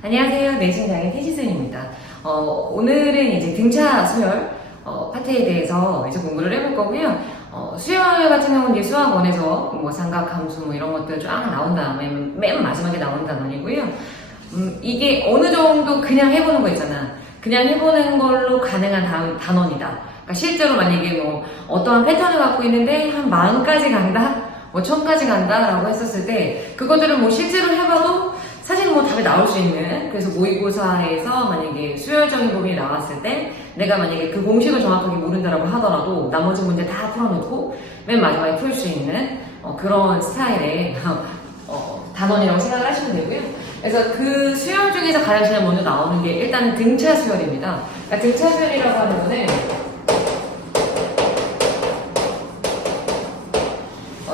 안녕하세요. 내신장애 태지선입니다. 오늘은 이제 등차 수열 파트에 대해서 이제 공부를 해볼 거고요. 수열 같은 경우는 이제 수학원에서 뭐 삼각 함수 뭐 이런 것들 쫙 나온 다음에 맨 마지막에 나오는 단원이고요. 이게 어느 정도 그냥 해보는 거 있잖아. 그냥 해보는 걸로 가능한 단원이다. 그러니까 실제로 만약에 뭐 어떠한 패턴을 갖고 있는데 한 10,000까지 간다? 뭐 1000까지 간다? 라고 했었을 때 그것들을 뭐 실제로 해봐도 사실 뭐 답이 나올 수 있는, 그래서 모의고사에서 만약에 수열적인 부분이 나왔을 때 내가 만약에 그 공식을 정확하게 모른다라고 하더라도 나머지 문제 다 풀어놓고 맨 마지막에 풀 수 있는 그런 스타일의 단원이라고 생각을 하시면 되고요. 그래서 그 수열 중에서 가장 제일 먼저 나오는 게 일단은 등차 수열입니다. 그러니까 등차 수열이라고 하는 거는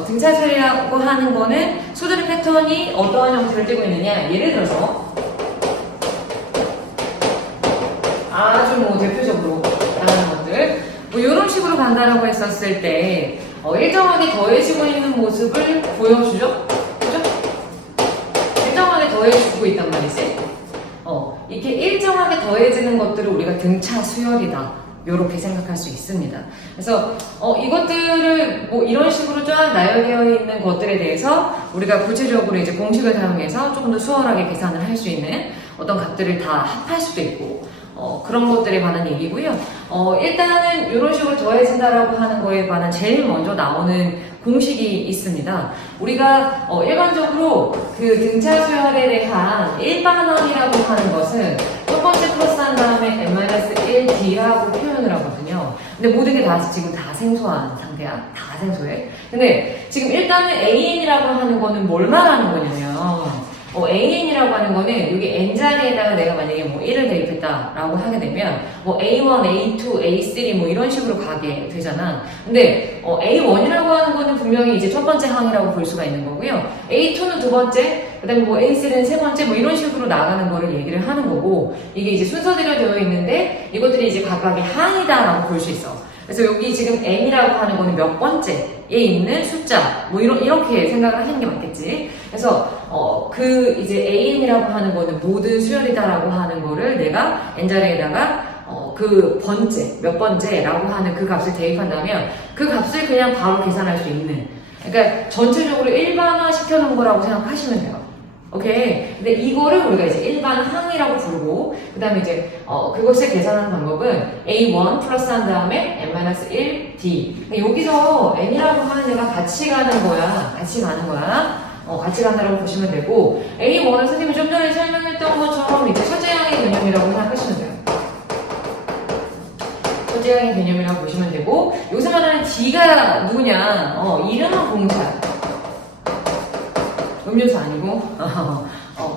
등차 수열이라고 하는 거는 수들의 패턴이 어떠한 형태를 띠고 있느냐. 예를 들어서 아주 뭐 대표적으로 나가는 것들 뭐 이런 식으로 간다라고 했었을 때 일정하게 더해지고 있는 모습을 보여주죠? 그죠? 일정하게 더해지고 있단 말이지. 이렇게 일정하게 더해지는 것들을 우리가 등차 수열이다. 이렇게 생각할 수 있습니다. 그래서 이것들을 뭐 이런 식으로 쫙 나열되어 있는 것들에 대해서 우리가 구체적으로 이제 공식을 사용해서 조금 더 수월하게 계산을 할 수 있는 어떤 값들을 다 합할 수도 있고 그런 것들에 관한 얘기고요. 일단은 이런 식으로 더해진다라고 하는 거에 관한 제일 먼저 나오는 공식이 있습니다. 우리가 일반적으로 그 등차 수열에 대한 일반항이라고 하는 것은 첫 번째 플러스한 다음에 n-1d라고 표현을 하거든요. 근데 모든 게 다 지금 다 생소한 상태야. 다 생소해. 근데 지금 일단은 an이라고 하는 거는 뭘 말하는 거냐면 an이라고 하는 거는 여기 n자리에다가 내가 만약에 뭐 1을 대입했다라고 하게 되면 뭐 a1, a2, a3 뭐 이런 식으로 가게 되잖아. 근데 a1이라고 하는 거는 분명히 이제 첫 번째 항이라고 볼 수가 있는 거고요. a2는 두 번째, 그 다음에 뭐 a3는 세 번째 뭐 이런 식으로 나가는 거를 얘기를 하는 거고, 이게 이제 순서대로 되어 있는데 이것들이 이제 각각의 항이다라고 볼 수 있어. 그래서 여기 지금 n이라고 하는 거는 몇 번째에 있는 숫자 뭐 이렇게 생각을 하시는 게 맞겠지. 그래서 그 이제 an이라고 하는 거는 모든 수열이다라고 하는 거를 내가 n자리에다가 그 번째 몇 번째라고 하는 그 값을 대입한다면 그 값을 그냥 바로 계산할 수 있는, 그러니까 전체적으로 일반화 시켜놓은 거라고 생각하시면 돼요. 오케이. 근데 이거를 우리가 이제 일반 항이라고 부르고, 그 다음에 이제, 그것을 계산하는 방법은 A1 플러스 한 다음에 n-1d. 그러니까 여기서 n이라고 하는 애가 같이 가는 거야. 같이 가는 거야. 같이 간다라고 보시면 되고, A1은 선생님이 좀 전에 설명했던 것처럼 이제 첫째항의 개념이라고 생각하시면 돼요. 첫째항의 개념이라고 보시면 되고, 여기서 말하는 d가 누구냐? 이름은 공차. 음료수 아니고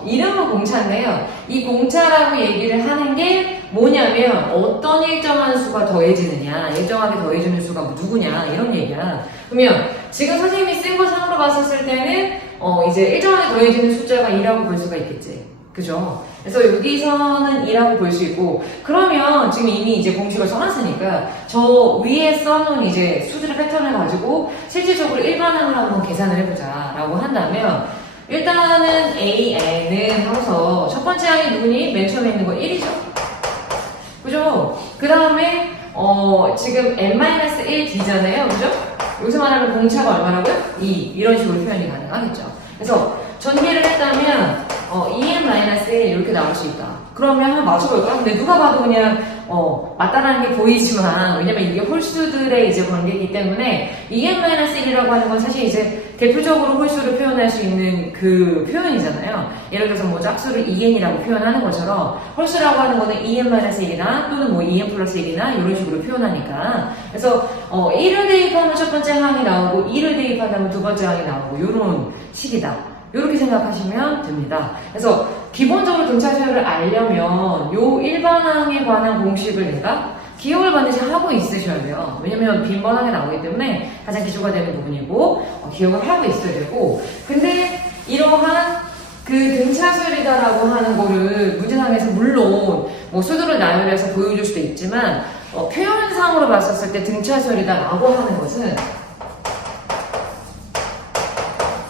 이름은 공차인데요. 이 공차라고 얘기를 하는 게 뭐냐면 어떤 일정한 수가 더해지느냐, 일정하게 더해지는 수가 누구냐 이런 얘기야. 그러면 지금 선생님이 쓴 거 상으로 봤었을 때는 이제 일정하게 더해지는 숫자가 2라고 볼 수가 있겠지. 그죠? 그래서 여기서는 2라고 볼 수 있고, 그러면 지금 이미 이제 공식을 써놨으니까 저 위에 써놓은 이제 수들의 패턴을 가지고 실질적으로 일반항을 한번 계산을 해보자 라고 한다면, 일단은 AN은 하고서 첫 번째 항이 누구니? 맨 처음에 있는 거 1이죠. 그죠? 그 다음에 지금 n-1d잖아요. 그죠? 여기서 말하는 공차가 얼마라고요? 2. 이런 식으로 표현이 가능하겠죠. 그래서 전개를 했다면 2n-1 이렇게 나올 수 있다. 그러면 한번 맞춰볼까? 근데 누가 봐도 그냥 맞다라는 게 보이지만, 왜냐면 이게 홀수들의 이제 관계이기 때문에 2n-1이라고 하는 건 사실 이제 대표적으로 홀수를 표현할 수 있는 그 표현이잖아요. 예를 들어서 뭐 짝수를 2n이라고 표현하는 것처럼 홀수라고 하는 거는 2n-1이나 또는 뭐 2n 플러스 1이나 이런 식으로 표현하니까. 그래서 1을 대입하면 첫 번째 항이 나오고 2를 대입한다면 두 번째 항이 나오고 이런 식이다. 이렇게 생각하시면 됩니다. 그래서 기본적으로 등차 수열을 알려면 요 일반항에 관한 공식을 내가 기억을 반드시 하고 있으셔야 돼요. 왜냐면 빈번하게 나오기 때문에 가장 기초가 되는 부분이고 기억을 하고 있어야 되고, 근데 이러한 그 등차 수열이다라고 하는 거를 문제상에서 물론 뭐 수들을 나열해서 보여줄 수도 있지만 표현상으로 봤었을 때 등차 수열이다라고 하는 것은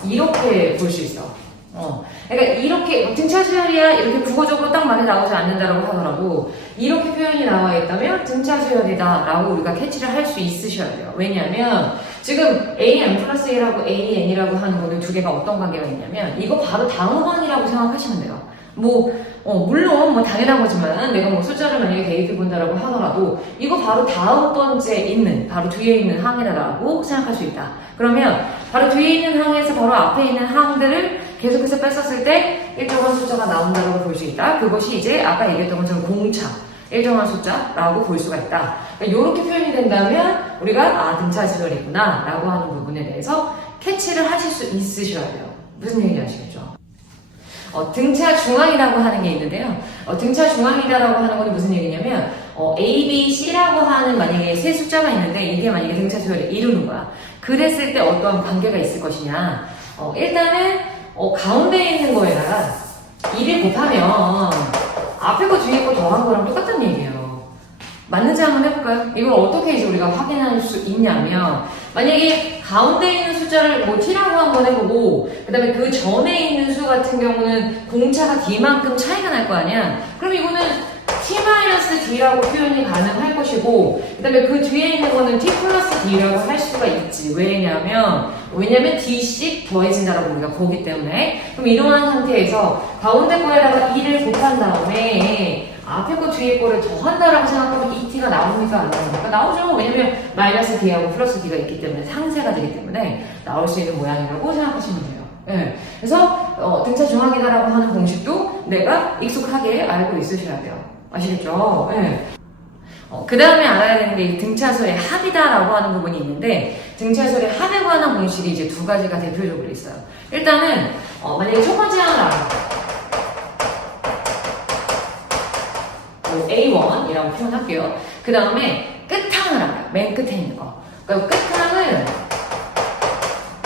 이렇게 볼 수 있어. 그러니까 이렇게 등차 수열이야 이렇게 국어적으로 딱 말이 나오지 않는다라고 하더라도 이렇게 표현이 나와 있다면 등차 수열이다라고 우리가 캐치를 할 수 있으셔야 돼요. 왜냐하면 지금 AN 플러스 1하고 AN이라고 하는 거는 두 개가 어떤 관계가 있냐면 이거 바로 다음 항이라고 생각하시면 돼요. 물론 당연한 거지만 내가 숫자를 만약에 대입해 본다라고 하더라도 이거 바로 다음 번째 있는 바로 뒤에 있는 항이다라고 생각할 수 있다. 그러면 바로 뒤에 있는 항에서 바로 앞에 있는 항들을 계속해서 뺐었을 때 일정한 숫자가 나온다고 볼 수 있다. 그것이 이제 아까 얘기했던 것처럼 공차 일정한 숫자라고 볼 수가 있다. 그러니까 이렇게 표현이 된다면 우리가 등차 수열이구나 라고 하는 부분에 대해서 캐치를 하실 수 있으셔야 돼요. 무슨 얘기인지 아시겠죠? 등차 중앙이라고 하는 게 있는데요. 등차 중앙이다라고 하는 건 무슨 얘기냐면 A, B, C라고 하는 만약에 세 숫자가 있는데 이게 만약에 등차 수열을 이루는 거야. 그랬을 때 어떠한 관계가 있을 것이냐. 일단은 가운데에 있는 거에다가 2를 곱하면 앞에 거 뒤에 거 더한 거랑 똑같은 얘기예요. 맞는지 한번 해볼까요? 이걸 어떻게 이제 우리가 확인할 수 있냐면 만약에 가운데 있는 숫자를 t라고 한번 해보고 그 다음에 그 전에 있는 수 같은 경우는 공차가 d만큼 차이가 날 거 아니야? 그럼 이거는 t-d라고 표현이 가능할 것이고 그 다음에 그 뒤에 있는 거는 t 플러스 d라고 할 수가 있지. 왜냐면 d씩 더해진다라고 우리가 보기 때문에 그럼 이러한 상태에서 가운데 거에다가 2를 곱한 다음에 앞에 거 뒤에 거를 더한다라고 생각하면 이 t가 나옵니까? 안 나옵니까? 나오죠. 왜냐면 마이너스 d하고 플러스 d가 있기 때문에 상쇄가 되기 때문에 나올 수 있는 모양이라고 생각하시면 돼요. 네. 그래서 등차 중앙이다라고 하는 공식도 내가 익숙하게 알고 있으셔야 돼요. 아시겠죠? 네. 그 다음에 알아야 되는 게 이 등차수의 합이다라고 하는 부분이 있는데 등차수의 합에 관한 공식이 이제 두 가지가 대표적으로 있어요. 일단은 만약에 첫 번째 하나 A1이라고 표현할게요. 그 다음에 끝항을 알아요. 맨 끝에 있는 거. 그러니까 끝항을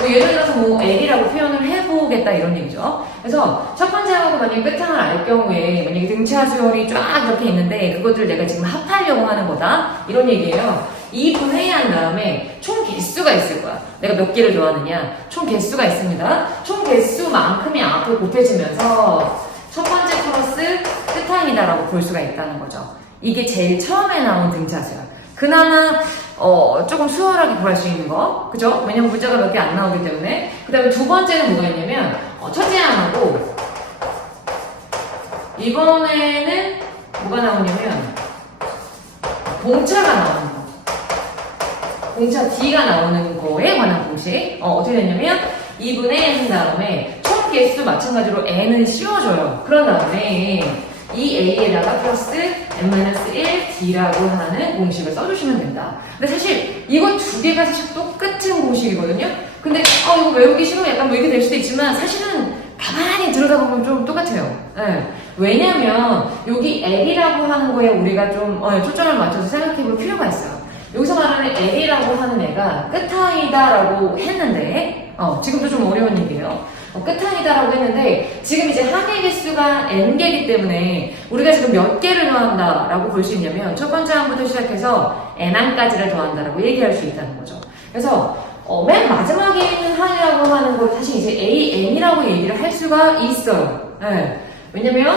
예를 들어서 L이라고 표현을 해보겠다 이런 얘기죠. 그래서 첫 번째 하고 만약에 끝항을 알 경우에 만약에 등차 수열이 쫙 이렇게 있는데 그것들을 내가 지금 합하려고 하는 거다 이런 얘기예요. 이 분해한 다음에 총 개수가 있을 거야. 내가 몇 개를 좋아하느냐 총 개수가 있습니다. 총 개수만큼이 앞에 곱해지면서 첫 번째 플러스 끝항이다라고 볼 수가 있다는 거죠. 이게 제일 처음에 나온 등차수열. 그나마 조금 수월하게 구할 수 있는 거, 그죠? 왜냐면 문자가 몇 개 안 나오기 때문에. 그 다음에 두 번째는 뭐가 있냐면 첫째 항하고 이번에는 뭐가 나오냐면 공차가 나오는 거. 공차 D가 나오는 거에 관한 공식. 어떻게 되냐면 2분의 한 다음에 총 개수 마찬가지로 n을 씌워줘요. 그런 다음에 이 a에다가 플러스 n-1d라고 하는 공식을 써주시면 된다. 근데 사실 이거 두 개가 사실 똑같은 공식이거든요. 근데 이거 외우기 싫어 약간 뭐 이렇게 될 수도 있지만 사실은 가만히 들여다보면 좀 똑같아요. 네. 왜냐면 여기 L이라고 하는 거에 우리가 좀 초점을 맞춰서 생각해볼 필요가 있어요. 여기서 말하는 L이라고 하는 애가 끝항이다라고 했는데 지금도 좀 어려운 얘기예요. 끝항이다라고 했는데 지금 이제 항의 개수가 n개이기 때문에 우리가 지금 몇 개를 더한다라고 볼 수 있냐면 첫 번째 항부터 시작해서 n항까지를 더한다라고 얘기할 수 있다는 거죠. 그래서 맨 마지막에 있는 항이라고 하는 걸 사실 이제 an이라고 얘기를 할 수가 있어요. 네. 왜냐면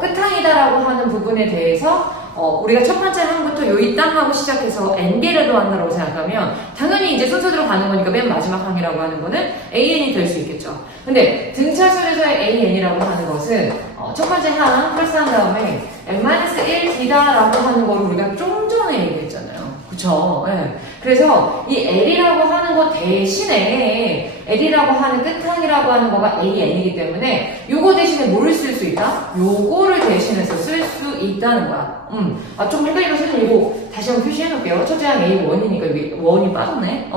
끝항이다라고 하는 부분에 대해서 우리가 첫 번째 항부터 요 땅하고 시작해서 n개를 더한다고 생각하면 당연히 이제 순서대로 가는 거니까 맨 마지막 항이라고 하는 거는 an이 될 수 있겠죠. 근데 등차수에서의 an이라고 하는 것은 첫 번째 항 플러스한 다음에 n-1d다라고 하는 거를 우리가 좀 전에 얘기했잖아요. 그쵸? 네. 그래서 이 L이라고 하는 거 대신에 L이라고 하는 끝항이라고 하는 거가 AN이기 때문에 요거 대신에 뭘 쓸 수 있다? 요거를 대신해서 쓸 수 있다는 거야. 좀 헷갈리면 선생님 이거 다시 한번 표시해 놓을게요. 첫째 항 A1이니까 여기 1이 빠졌네.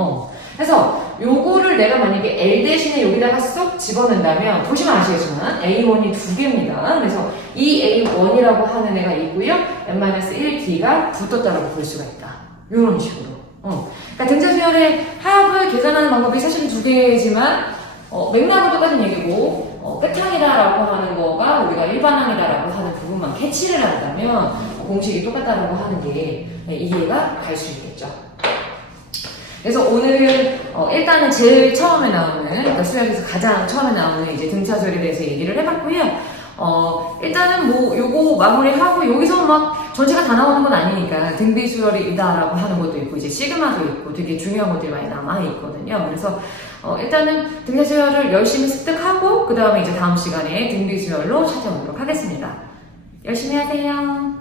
그래서 요거를 내가 만약에 L 대신에 여기다가 쏙 집어넣는다면 보시면 아시겠지만 A1이 두 개입니다. 그래서 이 A1이라고 하는 애가 있고요. n-1d가 붙었다라고 볼 수가 있다. 요런 식으로. 그러니까 등차수열의 합을 계산하는 방법이 사실 두 개지만 맥락은 똑같은 얘기고 끝항이다라고 하는 거가 우리가 일반항이다라고 하는 부분만 캐치를 한다면 공식이 똑같다라고 하는 게 이해가 갈 수 있겠죠. 그래서 오늘 일단은 제일 처음에 나오는, 그러니까 수학에서 가장 처음에 나오는 이제 등차수열에 대해서 얘기를 해봤고요. 일단은 뭐 요거 마무리하고 여기서 막 전체가 다 나오는 건 아니니까 등비수열이다라고 하는 것도 있고 이제 시그마도 있고 되게 중요한 것들이 많이 남아 있거든요. 그래서 일단은 등차수열을 열심히 습득하고 그 다음에 이제 다음 시간에 등비수열로 찾아오도록 하겠습니다. 열심히 하세요.